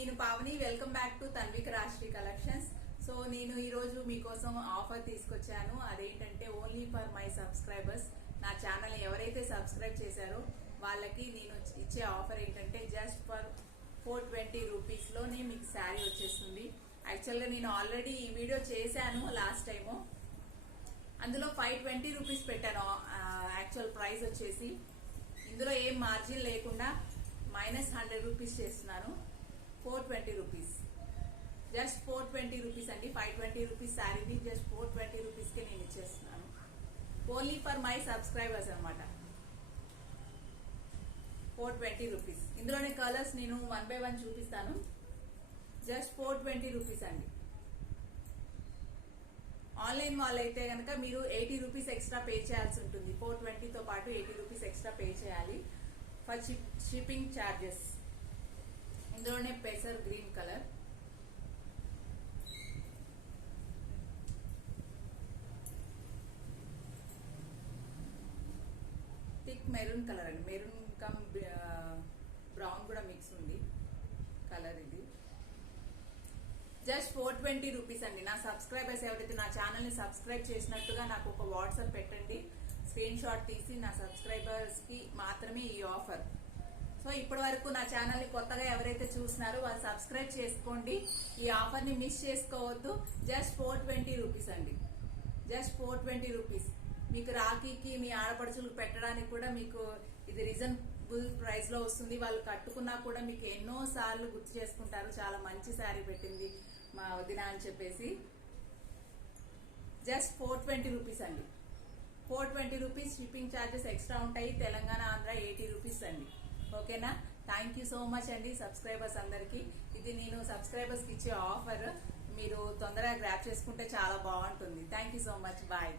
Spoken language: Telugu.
నేను Pavani welcome back to Tanvika Rashri collections. So నేను ఈ రోజు మీకోసం ఆఫర్ తీసుకొచ్చాను. అదేంటంటే ఓన్లీ ఫర్ మై సబ్స్క్రైబర్స్. నా ఛానల్ ఎవరైతే సబ్స్క్రైబ్ చేశారో వాళ్ళకి నేను ఇచ్చే ఆఫర్ ఏంటంటే జస్ట్ ఫర్ 420 రూపీస్ లోనే మీకు శారీ వచ్చేస్తుంది. యాక్చువల్ గా నేను ఆల్రెడీ ఈ వీడియో చేశాను లాస్ట్ టైము. అందులో 520 రూపీస్ పెట్టాను యాక్చువల్ ప్రైస్ వచ్చేసి. ఇందులో ఏం మార్జిన్ లేకుండా -100 రూపీస్ చేస్తున్నాను. 420 రూపీస్, జస్ట్ 420 రూపీస్ అండి. 520 రూపీస్ శారీని జస్ట్ 420 రూపీస్ కి నేను ఇచ్చేస్తున్నాను. ఓన్లీ ఫర్ మై సబ్స్క్రైబర్స్ అనమాట. 420 రూపీస్. ఇందులోనే కలర్స్ నేను 1 by 1 చూపిస్తాను. జస్ట్ 420 రూపీస్ అండి. ఆన్లైన్ వాళ్ళైతే కనుక మీరు 80 రూపీస్ ఎక్స్ట్రా పే చేయాల్సి ఉంటుంది. 420 తో పాటు 80 రూపీస్ ఎక్స్ట్రా పే చేయాలి ఫర్ షిప్పింగ్ ఛార్జెస్. ఇందులోనే పెసర్ green colour, thick maroon colour అండి. మెరూన్ కమ్ బ్రౌన్ కూడా మిక్స్ ఉంది కలర్ ఇది. జస్ట్ 420 రూపీస్ అండి. నా సబ్స్క్రైబర్స్ ఎవరైతే నా ఛానల్ ని సబ్స్క్రైబ్ చేసినట్టుగా నాకు ఒక వాట్సాప్ పెట్టండి, స్క్రీన్ షాట్ తీసి. నా సబ్స్క్రైబర్స్ కి మాత్రమే ఈ ఆఫర్. సో ఇప్పటి వరకు నా ఛానల్ ని కొత్తగా ఎవరైతే చూస్తున్నారో వాళ్ళు సబ్స్క్రైబ్ చేసుకోండి. ఈ ఆఫర్ ని మిస్ చేసుకోవద్దు. జస్ట్ 420 రూపీస్ అండి. Just 420 rupees. మీకు రాఖీకి మీ ఆడపడుచులకు పెట్టడానికి కూడా మీకు ఇది రీజనబుల్ ప్రైస్ లో వస్తుంది. వాళ్ళు కట్టుకున్నా కూడా మీకు ఎన్నో సార్లు గుర్తు చేసుకుంటారు, చాలా మంచి శారీ పెట్టింది మా వదిన అని చెప్పేసి. జస్ట్ 420 రూపీస్ అండి. 420 రూపీస్. షిప్పింగ్ ఛార్జెస్ ఎక్స్ట్రా ఉంటాయి. తెలంగాణ ఆంధ్ర 80 రూపీస్ అండి. ఓకేనా? థ్యాంక్ యూ సో మచ్ అండి సబ్స్క్రైబర్స్ అందరికి. ఇది నేను సబ్స్క్రైబర్స్ కి ఇచ్చే ఆఫర్. మీరు తొందరగా గ్రాప్ చేసుకుంటే చాలా బాగుంటుంది. Thank you so much. Bye.